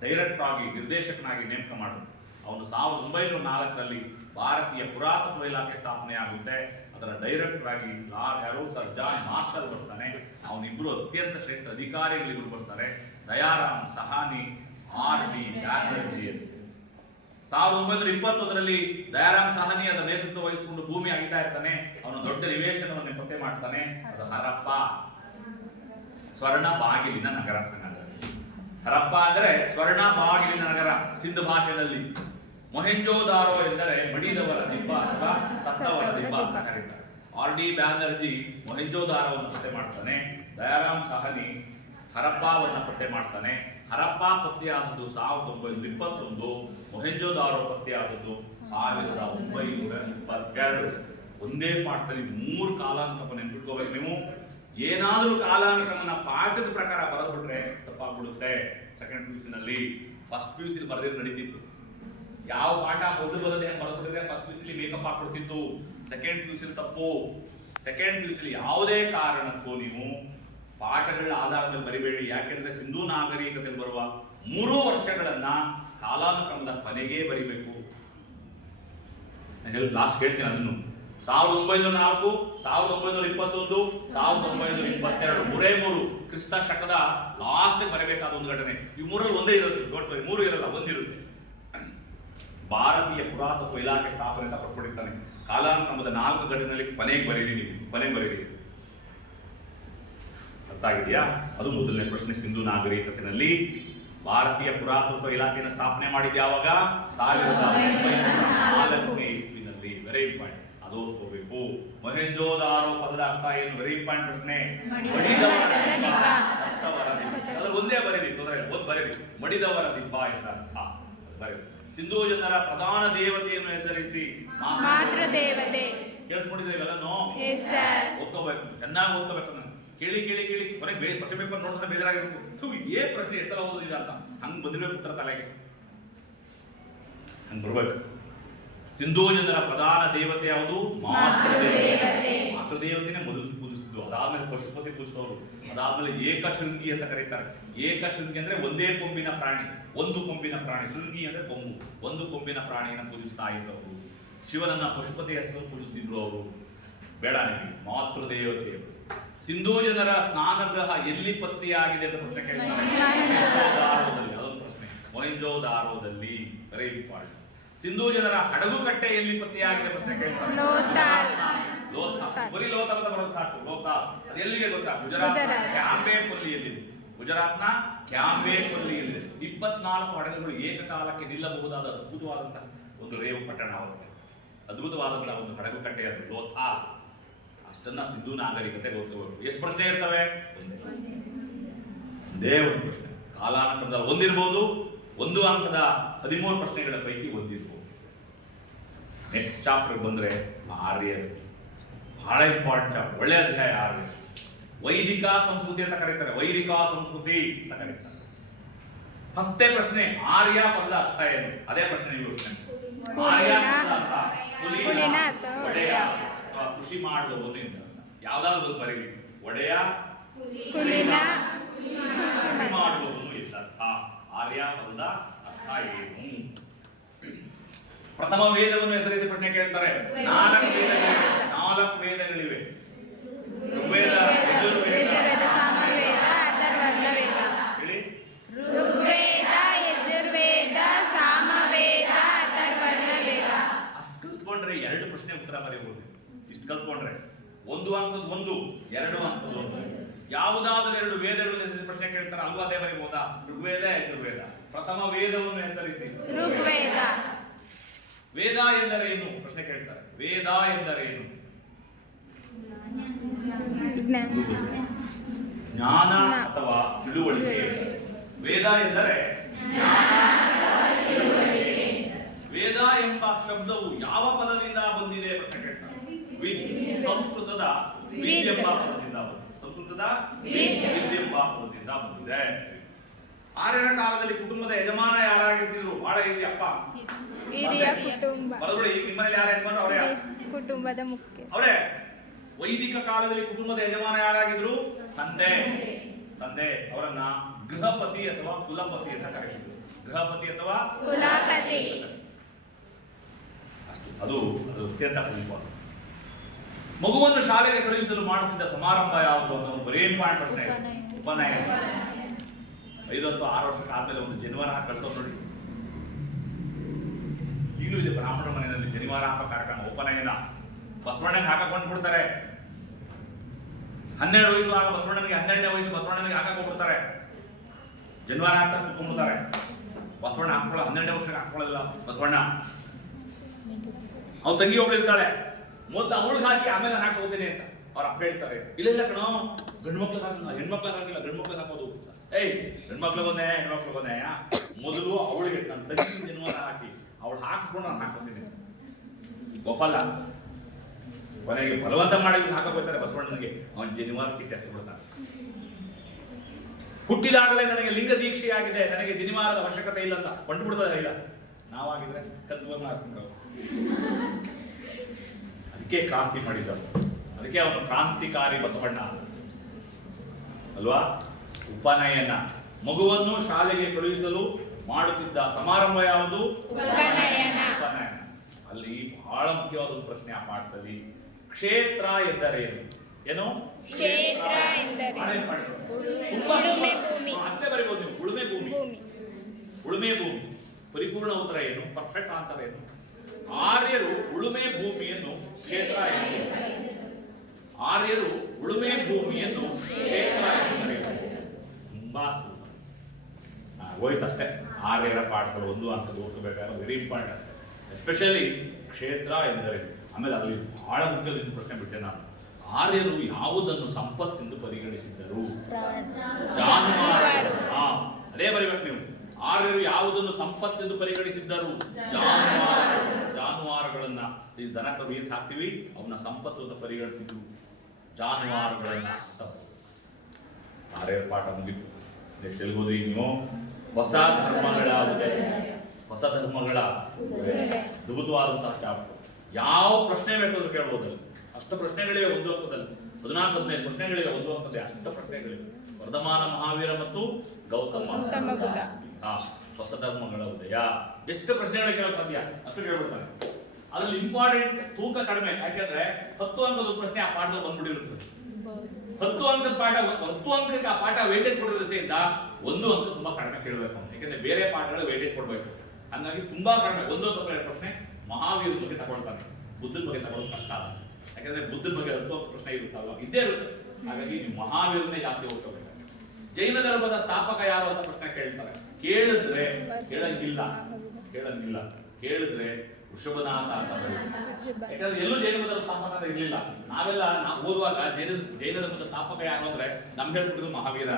ಡೈರೆಕ್ಟ್ ಆಗಿ ನಿರ್ದೇಶಕನಾಗಿ ನೇಮಕ ಮಾಡುತ್ತೆ. ಅವನು ಸಾವಿರದ ಒಂಬೈನೂರ ನಾಲ್ಕರಲ್ಲಿ ಭಾರತೀಯ ಪುರಾತತ್ವ ಇಲಾಖೆ ಸ್ಥಾಪನೆ ಆಗುತ್ತೆ. ಅದರ ಡೈರೆಕ್ಟರ್ ಆಗಿ ಲಾರ್ಡ್ ಯಾರು ಸರ್ ಜಾನ್ ಮಾರ್ಷಲ್ ಬರ್ತಾನೆ. ಅವನಿಬ್ರು ಅತ್ಯಂತ ಶ್ರೇಷ್ಠ ಅಧಿಕಾರಿಗಳಿಬ್ರು ಬರ್ತಾರೆ. ದಯಾರಾಮ್ ಸಹಾನಿ ಆರ್ ಡಿ ಬ್ಯಾನರ್ಜಿ ಅಂತ. ಸಾವಿರದ ಒಂಬೈನೂರ ಇಪ್ಪತ್ತೊಂದರಲ್ಲಿ ದಯಾರಾಮ್ ಸಹನಿ ಅದರ ನೇತೃತ್ವ ವಹಿಸಿಕೊಂಡು ಭೂಮಿ ಅಗಿತಾ ಇರ್ತಾನೆ. ಅವನು ದೊಡ್ಡ ನಿವೇಶನವನ್ನು ಪತ್ತೆ ಮಾಡ್ತಾನೆ. ಅದು ಹರಪ್ಪ. ಸ್ವರ್ಣ ಬಾಗಿಲಿನ ನಗರ. ಹರಪ್ಪ ಅಂದ್ರೆ ಸ್ವರ್ಣ ಬಾಗಿಲಿನ ನಗರ ಸಿಂಧು ಭಾಷೆಯಲ್ಲಿ. ಮೊಹೆಂಜೋದಾರೋ ಎಂದರೆ ಮಡಿದವರ ದಿಬ್ಬ ಅಥವಾ ಸತ್ತವರ ದಿಬ್ಬ ಅಂತ ಕರೀತಾರೆ. ಆರ್ ಡಿ ಬ್ಯಾನರ್ಜಿ ಮೊಹೆಂಜೋದಾರವನ್ನು ಪತ್ತೆ ಮಾಡ್ತಾನೆ. ದಯಾರಾಮ್ ಸಹನಿ ಹರಪ್ಪವನ್ನು ಪತ್ತೆ ಮಾಡ್ತಾನೆ. ಹರಪ್ಪ ಪತ್ತೆಯಾದದ್ದು ಸಾವಿರದ ಒಂಬೈನೂರ ಇಪ್ಪತ್ತೊಂದು, ಮೊಹೆಂಜೋದಾರೋ ಪತ್ತೆಯಾದದ್ದು ಸಾವಿರದ ಒಂಬೈನೂರ ಇಪ್ಪತ್ತೆರಡು. ಒಂದೇ ಪಾಠದಲ್ಲಿ ಮೂರು ಕಾಲಾನುಕ್ರಮ ನೆನ್ಪಿಟ್ಕೋಬೇಕು ನೀವು. ಏನಾದರೂ ಕಾಲಾನುಕ್ರಮನ ಪಾಠದ ಪ್ರಕಾರ ಬರೆದ್ಬಿಟ್ರೆ ತಪ್ಪಾಗ್ಬಿಡುತ್ತೆ. ಸೆಕೆಂಡ್ ಪಿ ನಲ್ಲಿ. ಫಸ್ಟ್ ಪಿ ಯು ಸಿ ಬರೆದಿದ್ದು ನಡೀತಿತ್ತು. ಯಾವ ಪಾಠ ಮೊದಲು ಬರದೆ ಬರೆದ್ಬಿಟ್ಟಿದ್ರೆ ಫಸ್ಟ್ ಪಿ ಸಿಲಿ ಮೇಕಪ್ ಹಾಕ್ಬಿಡ್ತಿತ್ತು ಸೆಕೆಂಡ್ ಪಿ ತಪ್ಪು. ಸೆಕೆಂಡ್ ಪಿ ಸಿಲಿ ಯಾವುದೇ ಕಾರಣಕ್ಕೂ ನೀವು ಪಾಠಗಳ ಆಧಾರದ ಬರಿಬೇಡಿ ಯಾಕೆಂದ್ರೆ ಸಿಂಧೂ ನಾಗರಿಕತೆ ಬರುವ ಮೂರು ವರ್ಷಗಳನ್ನ ಕಾಲಾನುಕ್ರಮದ ಕೊನೆಗೆ ಬರಿಬೇಕು. ನಾನು ಲಾಸ್ಟ್ ಹೇಳ್ತೀನಿ ಅದನ್ನು. ಸಾವಿರದ ಒಂಬೈನೂರ ನಾಲ್ಕು, ಸಾವಿರದ ಒಂಬೈನೂರ ಇಪ್ಪತ್ತೊಂದು, ಸಾವಿರದ ಒಂಬೈನೂರ ಇಪ್ಪತ್ತೆರಡು ಮೂರೇ ಮೂರು ಕ್ರಿಸ್ತ ಶಕದ ಲಾಸ್ಟ್ ಬರಬೇಕಾದ ಒಂದು ಘಟನೆ. ಈ ಮೂರಲ್ಲಿ ಒಂದೇ ಇರೋದು. ವರಿ ಮೂರು ಇರಲ್ಲ, ಒಂದಿರುತ್ತೆ. ಭಾರತೀಯ ಪುರಾತತ್ವ ಇಲಾಖೆ ಸ್ಥಾಪನೆ ಅಂತ ಕಾಲಾನುಕ್ರಮದ ನಾಲ್ಕು ಘಟನೆಯಲ್ಲಿ ಕೊನೆಗೆ ಬರೀರಿ ನೀವು. ಕೊನೆಗೆ ಬರೀರಿ ಅರ್ಥ ಆಗಿದೆಯಾ ಅದು ಮೊದಲನೇ ಪ್ರಶ್ನೆ ಸಿಂಧು ನಾಗರಿಕತೆಯಲ್ಲಿ ಭಾರತೀಯ ಪುರಾತತ್ವ ಇಲಾಖೆಯನ್ನು ಸ್ಥಾಪನೆ ಮಾಡಿದ ಯಾವಾಗ ಸಾವಿರದ ನಾಲ್ಕನೇ ಇಸ್ವಿನಲ್ಲಿ. ವೆರಿ ಇಂಪಾರ್ಟೆಂಟ್ ಅದು ಓದ್ಕೋಬೇಕು. ಮೊಹೆಂಜೋದಾರೋ ಪದದ ಅರ್ಥ ಏನು? ವೆರಿ ಇಂಪಾರ್ಟೆಂಟ್ ಪ್ರಶ್ನೆ. ಒಂದೇ ಬರೀರಿ ತೊಂದರೆ ಓದ್ ಒಂದು ಬರೀರಿ ಮಡಿದವರ ದಿಬ್ಬ ಎಂದ ಅರ್ಥ. ಬರೀರಿ ಸಿಂಧೂ ಜನರ ಪ್ರಧಾನ ದೇವತೆಯನ್ನು ಹೆಸರಿಸಿ ಮಾತ್ರ ದೇವತೆ. ಓದ್ಕೋಬೇಕು. ಚೆನ್ನಾಗಿ ಓದ್ಕೋಬೇಕು. ಕೇಳಿ ಕೇಳಿ ಕೇಳಿ. ಕೊನೆಗೆ ಬೇ ಪ್ರಶ್ನೆ ಪೇಪರ್ ನೋಡಿದ್ರೆ ಬೇಜಾರಾಗಿರ್ಬೇಕು. ಥೂ ಏ ಪ್ರಶ್ನೆ ಎಷ್ಟು ಸಲ ಓದೋದಿಲ್ಲ ಅಂತ. ಹಂಗೆ ಬಂದಿರಬೇಕು ಉತ್ತರ ತಲೆಗೆ. ಹಂಗೆ ಬರ್ಬೇಕು. ಸಿಂಧೂ ಜನರ ಪ್ರಧಾನ ದೇವತೆ ಯಾವುದು? ಮಾತೃದೇವತೆ. ಮಾತೃದೇವತೆನೇ ಮೊದಲು ಪೂಜಿಸಿದ್ದು ಇದು ಅದಾದ್ಮೇಲೆ ಪಶುಪತಿ ಪೂಜಿಸೋರು ಅದಾದ್ಮೇಲೆ ಏಕಶೃಂಗಿ ಅಂತ ಕರೀತಾರೆ. ಏಕಶೃಂಗಿ ಅಂದ್ರೆ ಒಂದೇ ಕೊಂಬಿನ ಪ್ರಾಣಿ ಒಂದು ಕೊಂಬಿನ ಪ್ರಾಣಿ. ಶೃಂಗಿ ಅಂದ್ರೆ ಕೊಂಬು. ಒಂದು ಕೊಂಬಿನ ಪ್ರಾಣಿಯನ್ನು ಪೂಜಿಸ್ತಾ ಇದ್ದವರು. ಶಿವನನ್ನ ಪಶುಪತಿ ಹೆಸರು ಪೂಜಿಸ್ತಿದ್ರು ಅವರು. ಬೇಡ ನಿಮಗೆ. ಮಾತೃದೇವತೆಯರು ಸಿಂಧೂ ಜನರ ಸ್ನಾನಗೃಹ ಎಲ್ಲಿ ಪತ್ರಿಯಾಗಿದೆ ಅಂತ ಪ್ರಶ್ನೆ ಕೇಳ್ತಾರೆ. ಅದೊಂದು ಪ್ರಶ್ನೆ. ಮೊಹೆಂಜೋದಾರೋದಲ್ಲಿ ವೆರಿ ಇಂಪಾರ್ಟೆಂಟ್ ಸಿಂಧೂ ಜನರ ಹಡಗುಕಟ್ಟೆ ಎಲ್ಲಿ ಪತ್ತೆಯಾಗಿದೆ ಪ್ರಶ್ನೆ ಕೇಳ್ತಾರೆ. ಬರೀ ಅಂತ ಬರೋದು ಸಾಕು. ಲೋಥಾಲ್. ಅದು ಎಲ್ಲಿಗೆ ಗೊತ್ತಾ? ಗುಜರಾತ್. ಕ್ಯಾಂಬೆ ಕೊಲ್ಲಿಯಲ್ಲಿದೆ ಗುಜರಾತ್ನ ಕ್ಯಾಂಬೆ ಕೊಲ್ಲಿಯಲ್ಲಿದೆ ಇಪ್ಪತ್ನಾಲ್ಕು ಹಡಗುಗಳು ಏಕಕಾಲಕ್ಕೆ ನಿಲ್ಲಬಹುದಾದ ಅದ್ಭುತವಾದಂತಹ ಒಂದು ರೇವು ಪಟ್ಟಣ ಆಗುತ್ತೆ ಅದ್ಭುತವಾದಂತಹ ಒಂದು ಹಡಗು ಕಟ್ಟೆ ಅದು ಲೋಥಾಲ್. ಅಷ್ಟನ್ನ ಸಿಂಧೂ ನಾಗರಿಕತೆ ಗೊತ್ತಿರಬೇಕು ಎಷ್ಟು ಪ್ರಶ್ನೆ ಇರ್ತವೆ? ಒಂದೇ. ಒಂದೇ ಒಂದು ಪ್ರಶ್ನೆ. ಕಾಲಾನಂತರದ ಒಂದಿರ್ಬೋದು ಒಂದು ಅಂಕದ ಹದಿಮೂರು ಪ್ರಶ್ನೆಗಳ ಪೈಕಿ ಒಂದಿರ್ಬೋದು. ನೆಕ್ಸ್ಟ್ ಚಾಪ್ಟರ್ ಬಂದ್ರೆ ಆರ್ಯ ಬಹಳ ಇಂಪಾರ್ಟೆಂಟ್ ಚಾಪ್ಟರ್ ಒಳ್ಳೆ ಅಧ್ಯಾಯ ಆರ್ಯ ವೈದಿಕ ಸಂಸ್ಕೃತಿ ಅಂತ ಕರೀತಾರೆ. ವೈದಿಕ ಸಂಸ್ಕೃತಿ ಅಂತ ಕರೀತಾರೆ. ಫಸ್ಟೇ ಪ್ರಶ್ನೆ ಆರ್ಯ ಪದದ ಅರ್ಥ ಏನು? ಅದೇ ಪ್ರಶ್ನೆ ನೀವು. ಆರ್ಯ ಪದದ ಅರ್ಥ. ಕೃಷಿ ಮಾಡುವವನು ಎಂದ ಯಾವ್ದಾದ್ರು ಬರೀಲಿ. ಒಡೆಯ ಕೃಷಿ ಮಾಡುವವನು ಎಂದರ್ಥ ಆರ್ಯ ಪದದ ಅರ್ಥ ಏನು? ಪ್ರಥಮ ವೇದವನ್ನು ಹೆಸರಿಸಿ ಪ್ರಶ್ನೆ ಕೇಳ್ತಾರೆ. ನಾಲ್ಕು ವೇದಗಳಿವೆ. ನಾಲ್ಕು ವೇದಗಳಿವೆ ಋಗ್ವೇದ ಯಜುರ್ವೇದ ಯಜುರ್ವೇದ ಸಾಮವೇದ ಅಥರ್ವರ್ಣ ವೇದ ಹೇಳಿ ಋಗ್ವೇದ ಯಜುರ್ವೇದ ಸಾಮವೇದ ಅಥರ್ವರ್ಣ ವೇದ ಅಷ್ಟು ಕಲ್ತ್ಕೊಂಡ್ರೆ ಎರಡು ಪ್ರಶ್ನೆ ಉತ್ತರ ಬರೀಬಹುದು ಇಷ್ಟು ಕಲ್ತ್ಕೊಂಡ್ರೆ ಒಂದು ಅಂತದ್ದು ಒಂದು ಎರಡು ಅಂತದ್ದು ಒಂದು. ಯಾವುದಾದ್ರೂ ಎರಡು ವೇದಗಳನ್ನು ಹೆಸರಿಸಿ ಪ್ರಶ್ನೆ ಕೇಳ್ತಾರೆ ಅಲ್ವಾ ಅದೇ ಹೋದ ಋಗ್ವೇದ ಯಜುರ್ವೇದ. ಪ್ರಥಮ ವೇದವನ್ನು ಹೆಸರಿಸಿ. ಋಗ್ವೇದ. ವೇದ ಎಂದರೇನು? ಪ್ರಶ್ನೆ ಕೇಳ್ತಾರೆ. ವೇದ ಎಂದರೇನು? ಜ್ಞಾನ. ಜ್ಞಾನ ಅಥವಾ ತಿಳುವಳಿಕೆ. ವೇದ ಎಂದರೆ? ವೇದ ಎಂಬ ಶಬ್ದವು ಯಾವ ಪದದಿಂದ ಬಂದಿದೆ? ಪ್ರಶ್ನೆ ಕೇಳ್ತಾರೆ. ವಿದ್ ಸಂಸ್ಕೃತದ ವಿದ್ ಎಂಬ ಪದದಿಂದ ಬಂದಿದೆ. ಸಂಸ್ಕೃತದ ವಿದ್ ಎಂಬ ಪದದಿಂದ ಬಂದಿದೆ. ಆರ್ಯರ ಕಾಲದಲ್ಲಿ ಕುಟುಂಬದ ಯಜಮಾನ ಯಾರಾಗಿರ್ತಿದ್ರು? ಬಹಳ ಈಸಿ ಅಪ್ಪ. ಹಿರಿಯ ಕುಟುಂಬ. ಬರಬೇಡಿ ಈಗ ನಿಮ್ಮನೇಲಿ ಯಾರು ಯಜಮಾನ ಅವರೇ? ಕುಟುಂಬದ ಮುಖ್ಯ. ಅವರೇ? ವೈದಿಕ ಕಾಲದಲ್ಲಿ ಕುಟುಂಬದ ಯಜಮಾನ ಯಾರಾಗಿದ್ರು? ತಂದೆ. ತಂದೆ. ಅವರನ್ನ ಗೃಹಪತಿ ಅಥವಾ ಕುಲಪತಿ ಅಂತ ಕರೆಯುತ್ತಿದ್ರು ಗೃಹಪತಿ ಅಥವಾ ಕುಲಪತಿ. ಅಷ್ಟು. ಅದು ಅದು ಅತ್ಯಂತ ಇಂಪಾರ್ಟೆಂಟ್ ಮಗುವನ್ನು ಶಾಲೆಗೆ ಕಳುಹಿಸಲು ಮಾಡುತ್ತಿದ್ದ ಸಮಾರಂಭ ಯಾವುದು ಅಂತ ಒಂದು ಬರೀ ಪಾಯಿಂಟ್ ಪ್ರಶ್ನೆ ಉಪನಯ ಐದತ್ತು ಆರು ವರ್ಷಕ್ಕೆ ಆದ್ಮೇಲೆ ಒಂದು ಜನಿವಾರ ಹಾಕಿ ಕಳ್ಸೋದು ನೋಡಿ. ಈಗಲೂ ಇದೆ ಬ್ರಾಹ್ಮಣ ಮನೆಯಲ್ಲಿ ಜನಿವಾರ ಹಾಕೋ ಕಾರ್ಯಕ್ರಮ ಉಪನಯನ. ಬಸವಣ್ಣಗೆ ಹಾಕಕೊಂಡು ಬಿಡ್ತಾರೆ ಹನ್ನೆರಡು ವಯಸ್ಸು ಆಗ ಬಸವಣ್ಣನಿಗೆ, ಹನ್ನೆರಡನೇ ವಯಸ್ಸು ಬಸವಣ್ಣನಿಗೆ ಹಾಕಕ್ ಹೋಗ್ಬಿಡ್ತಾರೆ. ಜನಿವಾರ ಹಾಕ ಕುತ್ಕೊಂಡ್ಬಿಡ್ತಾರೆ. ಬಸವಣ್ಣ ಹಾಕ್ಸ್ಕೊಳ್ಳೋ, ಹನ್ನೆರಡನೇ ವರ್ಷಕ್ಕೆ ಹಾಕ್ಸ್ಕೊಳ್ಳೋದಿಲ್ಲ ಬಸವಣ್ಣ. ಅವ್ನು ತಂಗಿ ಒಬ್ಳು ಇರ್ತಾಳೆ. ಮೊದ್ಲು ಅವಳಿಗೆ ಹಾಕಿ, ಆಮೇಲೆ ನಾನು ಹಾಕಿ ಅಂತ. ಅವ್ರ ಅಪ್ಪ ಹೇಳ್ತಾರೆ, ಇಲ್ಲ ಇಲ್ಲ ಕಣೋ, ಗಂಡು ಮಕ್ಳು ಹಾಕಿಲ್ಲ ಹೆಣ್ಮಕ್ಳು ಹಾಕಿಲ್ಲ, ಗಂಡು ಮಕ್ಳು ಹಾಕೋದು ಏಯ್ ಹೆಣ್ಮಕ್ಳಿಗೆ ಬಂದೆ ಹೆಣ್ಮಕ್ಳು ಬಂದೆ ಮೊದಲು ಅವಳಿಗೆ ನನ್ನ ತಂಗಿ ಜನ್ಮನ ಹಾಕಿ, ಅವಳು ಹಾಕ್ಸ್ಕೊಂಡು ನಾನು ಹಾಕೋತೀನಿ ಗೋಪಾಲ, ಕೊನೆಗೆ ಬಲವಂತ ಮಾಡಿ ಹಾಕಕ್ ಹೋಗ್ತಾರೆ ಬಸವಣ್ಣನಿಗೆ. ಅವನ ಜನಿವಾರ ಕಿಟ್ಟ ಬಿಡ್ತಾನೆ ಹುಟ್ಟಿದಾಗಲೇ ನನಗೆ ಲಿಂಗ ದೀಕ್ಷೆಯಾಗಿದೆ ನನಗೆ ಜನಿವಾರದ ಅವಶ್ಯಕತೆ ಇಲ್ಲ ಅಂತ ಹೊಂಟು ಬಿಡ್ತದೆ ಇಲ್ಲ ನಾವಾಗಿದ್ರೆ ಕದ್ವ ಮಾಡಿಸ್ಕೊಂಡು ಅದಕ್ಕೆ ಕ್ರಾಂತಿ ಮಾಡಿದ್ದರು ಅದಕ್ಕೆ ಅವನು ಕ್ರಾಂತಿಕಾರಿ ಬಸವಣ್ಣ. ಅಲ್ವಾ? ಉಪನಯನ. ಮಗುವನ್ನು ಶಾಲೆಗೆ ಕಳುಹಿಸಲು ಮಾಡುತ್ತಿದ್ದ ಸಮಾರಂಭ ಯಾವುದು? ಉಪನಯನ. ಅಲ್ಲಿ ಬಹಳ ಮುಖ್ಯವಾದ ಒಂದು ಪ್ರಶ್ನೆ ಆ ಪಾಠದಲ್ಲಿ. ಕ್ಷೇತ್ರ ಎಂದರೆ ಏನು? ಕ್ಷೇತ್ರ ಎಂದರೆ. ಅಷ್ಟೇ ಬರೀಬಹುದು ನೀವು. ಉಳುಮೆ ಭೂಮಿ. ಉಳುಮೆ ಭೂಮಿ. ಪರಿಪೂರ್ಣ ಉತ್ತರ ಏನು? ಪರ್ಫೆಕ್ಟ್ ಆನ್ಸರ್ ಏನು? ಆರ್ಯರು ಉಳುಮೆ ಭೂಮಿಯನ್ನು ಕ್ಷೇತ್ರ ಆರ್ಯರು ಉಳುಮೆ ಭೂಮಿಯನ್ನು ಕ್ಷೇತ್ರ. ತುಂಬಾ ಹೋಯ್ತು ಅಷ್ಟೇ ಹೋಯ್ತಷ್ಟೇ. ಆರ್ಯರ ಪಾಠಗಳು ಒಂದು ಅಂತ ಓದ್ಕೋಬೇಕಾದ್ರೆ ವೆರಿ ಇಂಪಾರ್ಟೆಂಟ್. ಎಸ್ಪೆಷಲಿ ಕ್ಷೇತ್ರ ಎಂದರೆ ಆಮೇಲೆ ಅಲ್ಲಿ ಬಹಳ ಮುಖ್ಯವಾದ ಪ್ರಶ್ನೆ ಬಿಟ್ಟೆ ನಾನು. ಆರ್ಯರು ಯಾವುದನ್ನು ಸಂಪತ್ತೆಂದು ಪರಿಗಣಿಸಿದ್ದರು? ಜಾನುವಾರು. ಹಾ ಅದೇ ಬರೀಬೇಕು ನೀವು. ಆರ್ಯರು ಯಾವುದನ್ನು ಸಂಪತ್ತೆಂದು ಪರಿಗಣಿಸಿದ್ದರು? ಜಾನುವಾರು. ಈ ದನ ಕರು ಏನು ಸಾಕ್ತಿವಿ? ಅವನ್ನ ಸಂಪತ್ತು ಅಂತ ಪರಿಗಣಿಸಿದ್ರು. ಜಾನುವಾರುಗಳನ್ನ ಅಂತ ಆರ್ಯರ ಪಾಠ ಮುಗಿತು. ನೆಕ್ಸ್ಟ್ ಎಲ್ಲಿ ಹೋದ್ರಿ ನೀವು. ಹೊಸ ಧರ್ಮಗಳ ಹೊಸ ಧರ್ಮಗಳ. ಅದ್ಭುತವಾದಂತಹ ಚಾಪ್ಟರ್ ಯಾವ ಪ್ರಶ್ನೆ ಬೇಕಾದ್ರೂ ಕೇಳ್ಬೋದು ಅಲ್ಲಿ. ಅಷ್ಟು ಪ್ರಶ್ನೆಗಳಿವೆ ಒಂದು ಹಂತದಲ್ಲಿ. ಹದಿನಾಲ್ಕು ಹದಿನೈದು ಪ್ರಶ್ನೆಗಳಿವೆ ಒಂದು ಹಂತದಲ್ಲಿ. ಅಷ್ಟು ಪ್ರಶ್ನೆಗಳಿವೆ. ವರ್ಧಮಾನ ಮಹಾವೀರ ಮತ್ತು ಗೌತಮ ಹೊಸ ಧರ್ಮಗಳ ಉದಯ. ಎಷ್ಟು ಪ್ರಶ್ನೆಗಳು ಕೇಳಕ್ ಸಾಧ್ಯ? ಅಷ್ಟು ಕೇಳ್ಬಿಡ್ತಾನೆ ಅದ್ರಲ್ಲಿ ಇಂಪಾರ್ಟೆಂಟ್ ತೂಕ ಕಡಿಮೆ. ಯಾಕೆಂದ್ರೆ ಹತ್ತು ಅಂಕದ ಪ್ರಶ್ನೆ ಆ ಪಾಠದಲ್ಲಿ ಬಂದ್ಬಿಟ್ಟಿರುತ್ತೆ. ಹತ್ತು ಅಂಕದ ಪಾಠ, ಹತ್ತು ಅಂಕಕ್ಕೆ ಆ ಪಾಠ ವೇಟೇಜ್ ಕೊಡೋದ್ರಿಂದ ಒಂದು ಅಂಕ ತುಂಬಾ ಕಡಿಮೆ ಕೇಳಬೇಕು. ಯಾಕಂದ್ರೆ ಬೇರೆ ಪಾಠಗಳು ವೇಟೇಜ್ ಕೊಡಬೇಕು. ಹಂಗಾಗಿ ತುಂಬಾ ಕಡಿಮೆ. ಒಂದು ಅಂಕ ಪ್ರಶ್ನೆ ಮಹಾವೀರ ಬಗ್ಗೆ ತಗೊಳ್ತಾನೆ. ಬುದ್ಧನ ಬಗ್ಗೆ ತಗೊಳ್ಳೋದು ಕಷ್ಟ. ಯಾಕಂದ್ರೆ ಬುದ್ಧನ ಬಗ್ಗೆ ಹತ್ತು ಅಂಕ ಪ್ರಶ್ನೆ ಇರುತ್ತಲ್ವ ಇದ್ದೇ ಇರುತ್ತೆ. ಹಾಗಾಗಿ ನೀವು ಮಹಾವೀರನ್ನೇ ಜಾಸ್ತಿ ಓದ್ಕೋಬೇಕು. ಜೈನ ಧರ್ಮದ ಸ್ಥಾಪಕ ಯಾರು ಅಂತ ಪ್ರಶ್ನೆ ಕೇಳ್ತಾರೆ. ಕೇಳಿದ್ರೆ ಕೇಳಂಗಿಲ್ಲ. ಕೇಳಂಗಿಲ್ಲ. ಕೇಳಿದ್ರೆ ಬರೀತಾರೆ. ಯಾಕಂದ್ರೆ ಎಲ್ಲೂ ಜೈನ ಮತದ ಸ್ಥಾಪಕ ಇರ್ಲಿಲ್ಲ ನಾವೆಲ್ಲ ನಾವು ಓದುವಾಗ ಜೈನ ಜೈನ ಧರ್ಮದ ಸ್ಥಾಪಕ ಯಾರು ಅಂದ್ರೆ ನಮ್ಗೆ ಹೇಳ್ಬಿಟ್ಟಿದ್ರು ಮಹಾವೀರ.